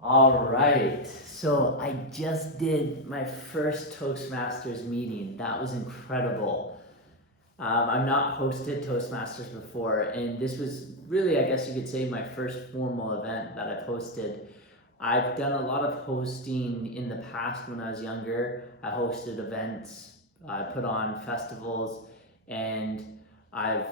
All right. So I just did my first Toastmasters meeting. That was incredible. I've not hosted Toastmasters before, and this was really, I guess you could say, my first formal event that I've hosted. I've done a lot of hosting in the past when I was younger. I hosted events, I put on festivals, and I've,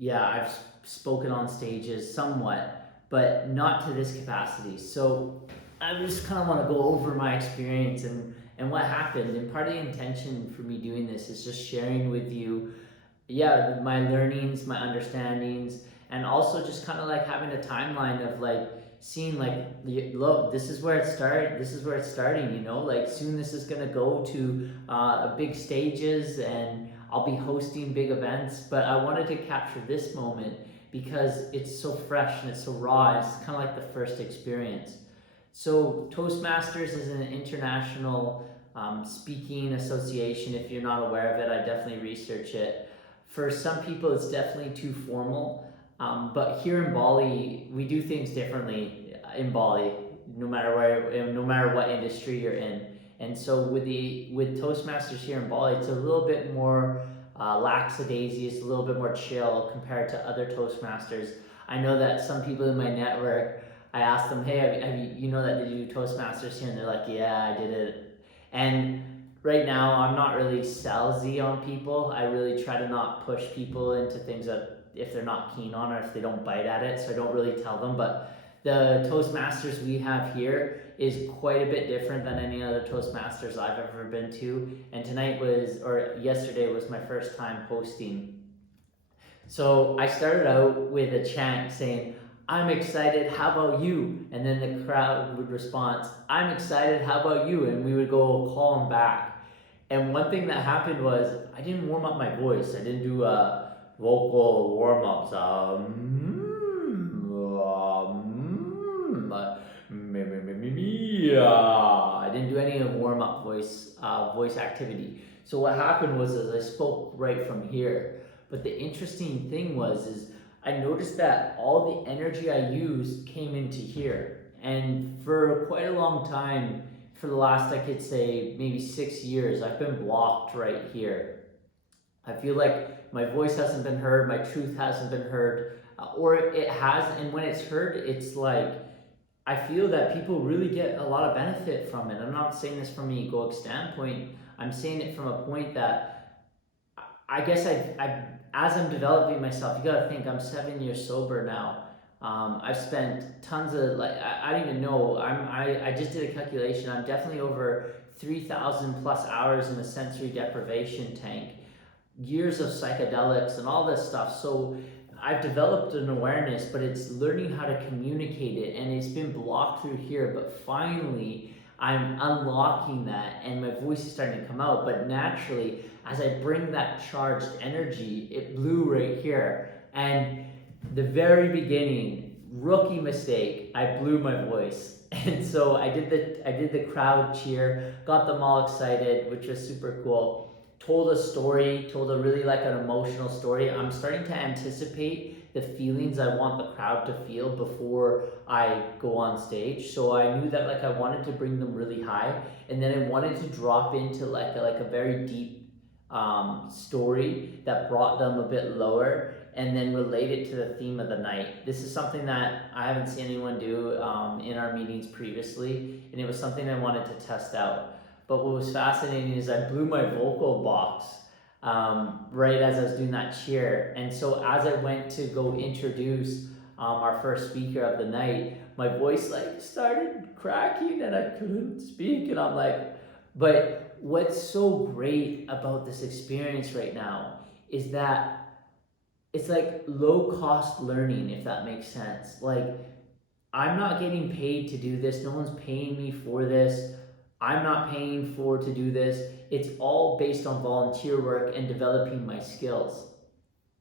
I've spoken on stages somewhat, but not to this capacity. So I just kind of want to go over my experience and what happened. And part of the intention for me doing this is just sharing with you, my learnings, my understandings, and also just kind of like having a timeline of like seeing like, look, this is where it started. This is where it's starting. Like soon this is gonna go to big stages, and I'll be hosting big events. But I wanted to capture this moment because it's so fresh and it's so raw. It's kind of like the first experience. So Toastmasters is an international speaking association. If you're not aware of it, I definitely research it. For some people, it's definitely too formal. But here in Bali, we do things differently in Bali, no matter what industry you're in. And so with Toastmasters here in Bali, it's a little bit more lackadaisy. It's a little bit more chill compared to other Toastmasters. I know that some people in my network, I asked them, hey, have you, that they do Toastmasters here? And they're like, yeah, I did it. And right now, I'm not really salesy on people. I really try to not push people into things that if they're not keen on or if they don't bite at it. So I don't really tell them. But the Toastmasters we have here is quite a bit different than any other Toastmasters I've ever been to. And yesterday was my first time hosting. So I started out with a chant saying, I'm excited, how about you? And then the crowd would respond, I'm excited, how about you? And we would go call them back. And one thing that happened was I didn't warm up my voice. I didn't do vocal warm ups. I didn't do any warm up voice activity. So what happened was I spoke right from here. But the interesting thing is I noticed that all the energy I used came into here. And for quite a long time, for the last, I could say, maybe 6 years, I've been blocked right here. I feel like my voice hasn't been heard, my truth hasn't been heard, or it has, and when it's heard, it's like, I feel that people really get a lot of benefit from it. I'm not saying this from an egoic standpoint, I'm saying it from a point that I guess as I'm developing myself, you gotta think I'm 7 years sober now. I've spent tons of I don't even know. I just did a calculation. I'm definitely over 3,000 plus hours in a sensory deprivation tank, years of psychedelics and all this stuff. So I've developed an awareness, but it's learning how to communicate it, and it's been blocked through here. But finally, I'm unlocking that, and my voice is starting to come out. But naturally, as I bring that charged energy, it blew right here. And the very beginning, rookie mistake, I blew my voice. And so I did the crowd cheer, got them all excited, which was super cool. Told a story, told a really like an emotional story. I'm starting to anticipate the feelings I want the crowd to feel before I go on stage. So I knew that like I wanted to bring them really high, and then I wanted to drop into like a very deep story that brought them a bit lower, and then relate it to the theme of the night. This is something that I haven't seen anyone do in our meetings previously, and it was something I wanted to test out. But what was fascinating is I blew my vocal box right as I was doing that cheer. And so as I went to go introduce our first speaker of the night, my voice like started cracking and I couldn't speak. And I'm like, but what's so great about this experience right now is that it's like low cost learning, if that makes sense. Like, I'm not getting paid to do this. No one's paying me for this. I'm not paying to do this. It's all based on volunteer work and developing my skills.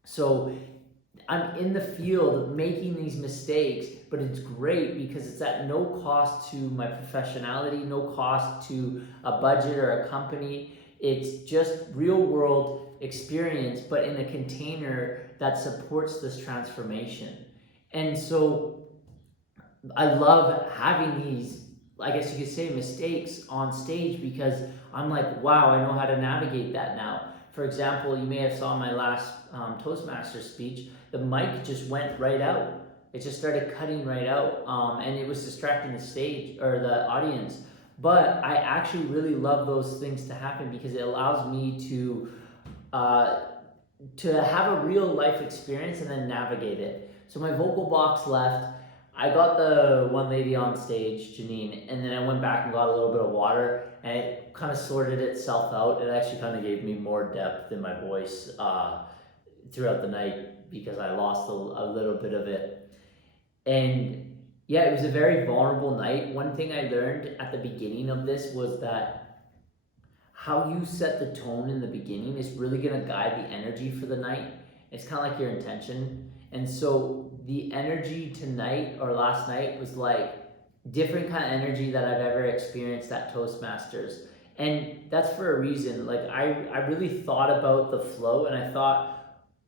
So I'm in the field making these mistakes, but it's great because it's at no cost to my professionality, no cost to a budget or a company. It's just real world experience, but in a container that supports this transformation. And so I love having these I guess you could say, mistakes on stage, because I'm like, wow, I know how to navigate that now. For example, you may have saw my last Toastmasters speech. The mic just went right out. It just started cutting right out, and it was distracting the stage or the audience. But I actually really love those things to happen, because it allows me uh, to have a real life experience and then navigate it. So my vocal box left. I got the one lady on stage, Janine, and then I went back and got a little bit of water, and it kind of sorted itself out. It actually kind of gave me more depth in my voice throughout the night, because I lost a little bit of it. And yeah, it was a very vulnerable night. One thing I learned at the beginning of this was that how you set the tone in the beginning is really going to guide the energy for the night. It's kind of like your intention. And so the energy tonight or last night was like different kind of energy that I've ever experienced at Toastmasters. And that's for a reason. Like I really thought about the flow, and I thought,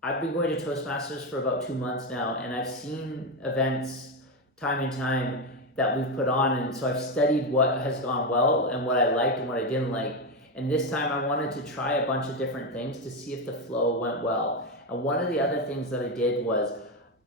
I've been going to Toastmasters for about 2 months now, and I've seen events time and time that we've put on, and so I've studied what has gone well and what I liked and what I didn't like. And this time I wanted to try a bunch of different things to see if the flow went well. And one of the other things that I did was,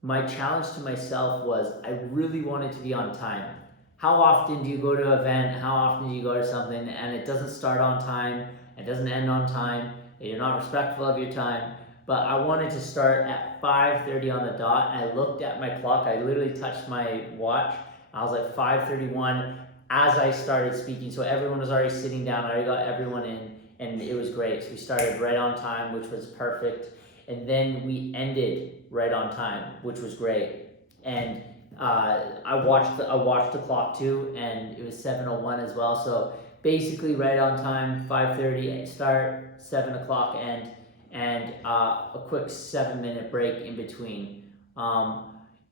my challenge to myself was, I really wanted to be on time. How often do you go to an event? How often do you go to something and it doesn't start on time, it doesn't end on time, you're not respectful of your time? But I wanted to start at 5:30 on the dot. I looked at my clock. I literally touched my watch. I was like 5:31 as I started speaking. So everyone was already sitting down. I already got everyone in, and it was great. So we started right on time, which was perfect. And then we ended right on time, which was great. And I watched the clock too, and it was 7:01 as well. So basically right on time. 5:30 start, 7 o'clock end, and a quick 7-minute break in between.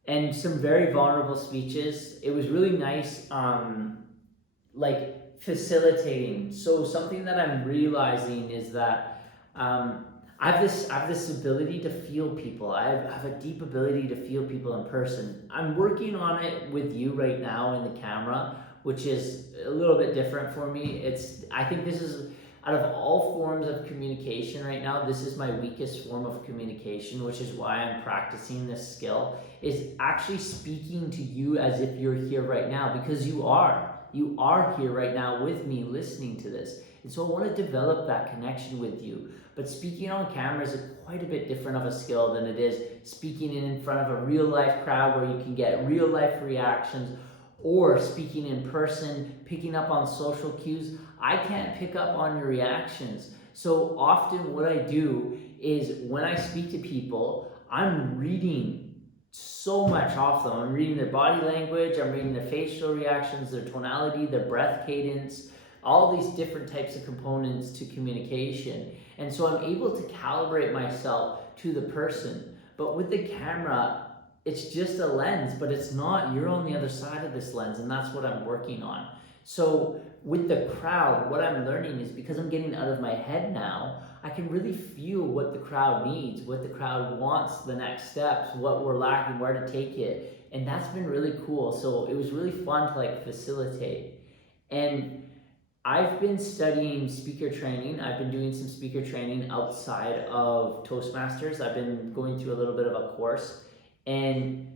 And some very vulnerable speeches. It was really nice, like facilitating. So something that I'm realizing is that I have this ability to feel people. I have a deep ability to feel people in person. I'm working on it with you right now in the camera, which is a little bit different for me. I think this is, out of all forms of communication right now, this is my weakest form of communication, which is why I'm practicing this skill, is actually speaking to you as if you're here right now, because you are here right now with me listening to this. And so I want to develop that connection with you. But speaking on camera is quite a bit different of a skill than it is speaking in front of a real life crowd where you can get real life reactions, or speaking in person, picking up on social cues. I can't pick up on your reactions. So often what I do is, when I speak to people, I'm reading so much off them. I'm reading their body language, I'm reading their facial reactions, their tonality, their breath cadence, all these different types of components to communication. And so I'm able to calibrate myself to the person. But with the camera, it's just a lens, but it's not. You're on the other side of this lens, and that's what I'm working on. So with the crowd, what I'm learning is, because I'm getting out of my head now, I can really feel what the crowd needs, what the crowd wants, the next steps, what we're lacking, where to take it. And that's been really cool. So it was really fun to like facilitate. And I've been studying speaker training. I've been doing some speaker training outside of Toastmasters. I've been going through a little bit of a course, and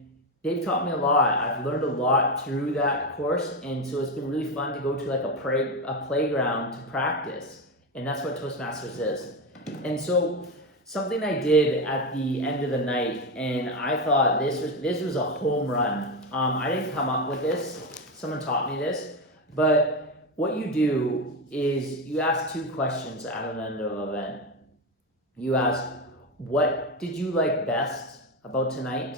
they've taught me a lot. I've learned a lot through that course, and so it's been really fun to go to like a playground to practice, and that's what Toastmasters is. And so something I did at the end of the night, and I thought this was a home run. I didn't come up with this. Someone taught me this, but what you do is you ask 2 questions at an end of an event. You ask, what did you like best about tonight?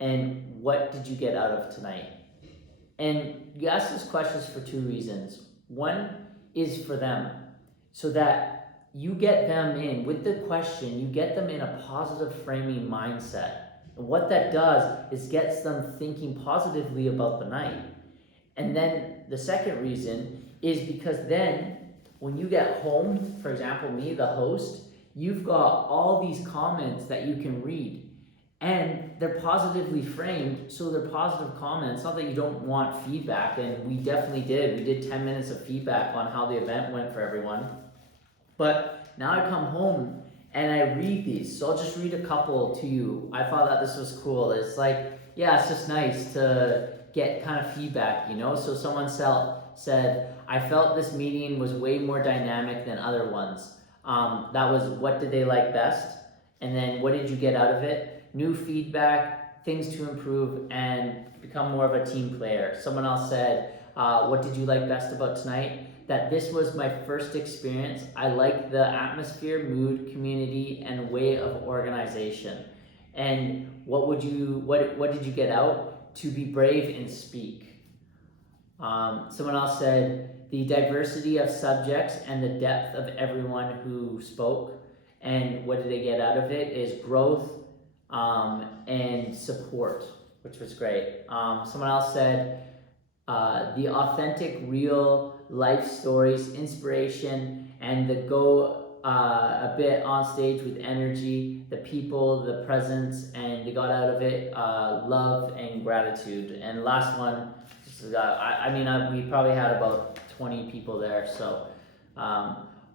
And what did you get out of tonight? And you ask those questions for 2 reasons. One is for them, so that you get them in, with the question, you get them in a positive framing mindset. And what that does is gets them thinking positively about the night. And then the second reason is because then when you get home, for example, me, the host, you've got all these comments that you can read. And they're positively framed, so they're positive comments. Not that you don't want feedback, and we definitely did. We did 10 minutes of feedback on how the event went for everyone. But now I come home and I read these. So I'll just read a couple to you. I thought that this was cool. It's like, yeah, it's just nice to get kind of feedback, you know? So someone said, I felt this meeting was way more dynamic than other ones. That was, what did they like best? And then what did you get out of it? New feedback, things to improve, and become more of a team player. Someone else said, what did you like best about tonight? That this was my first experience. I like the atmosphere, mood, community, and way of organization. And what did you get out? To be brave and speak. Someone else said the diversity of subjects and the depth of everyone who spoke. And what did they get out of it? Is growth and support, which was great. Someone else said the authentic, real life stories, inspiration, and the go a bit on stage with energy, the people, the presence, and they got out of it love and gratitude. And last one, we probably had about 20 people there. So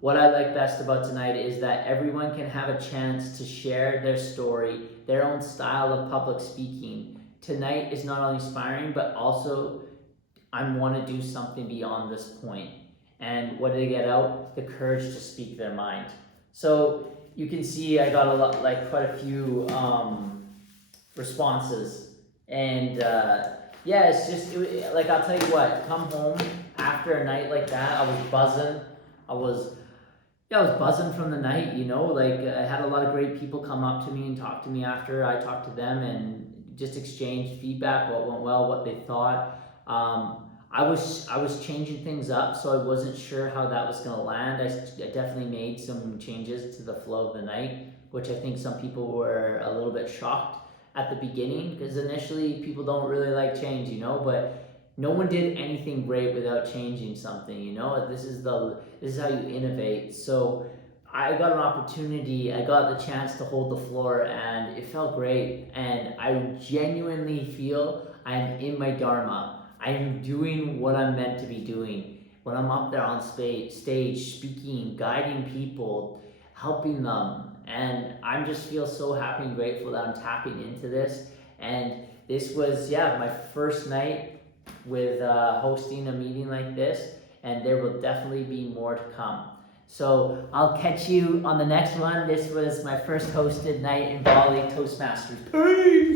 what I like best about tonight is that everyone can have a chance to share their story, their own style of public speaking. Tonight is not only inspiring, but also I want to do something beyond this point. And what did they get out? The courage to speak their mind. So you can see I got quite a few responses. And it's just, I'll tell you what, come home after a night like that, I was buzzing. I was buzzing from the night, you know, I had a lot of great people come up to me and talk to me after I talked to them and just exchanged feedback, what went well, what they thought. I was changing things up, so I wasn't sure how that was going to land. I definitely made some changes to the flow of the night, which I think some people were a little bit shocked at the beginning, because initially people don't really like change, you know, but no one did anything great without changing something, you know. This is how you innovate. So I got an opportunity, I got the chance to hold the floor, and it felt great. And I genuinely feel I'm in my dharma. I'm doing what I'm meant to be doing. When I'm up there on stage, speaking, guiding people, helping them, and I just feel so happy and grateful that I'm tapping into this. And this was, my first night with hosting a meeting like this, and there will definitely be more to come. So I'll catch you on the next one. This was my first hosted night in Bali Toastmasters. Peace!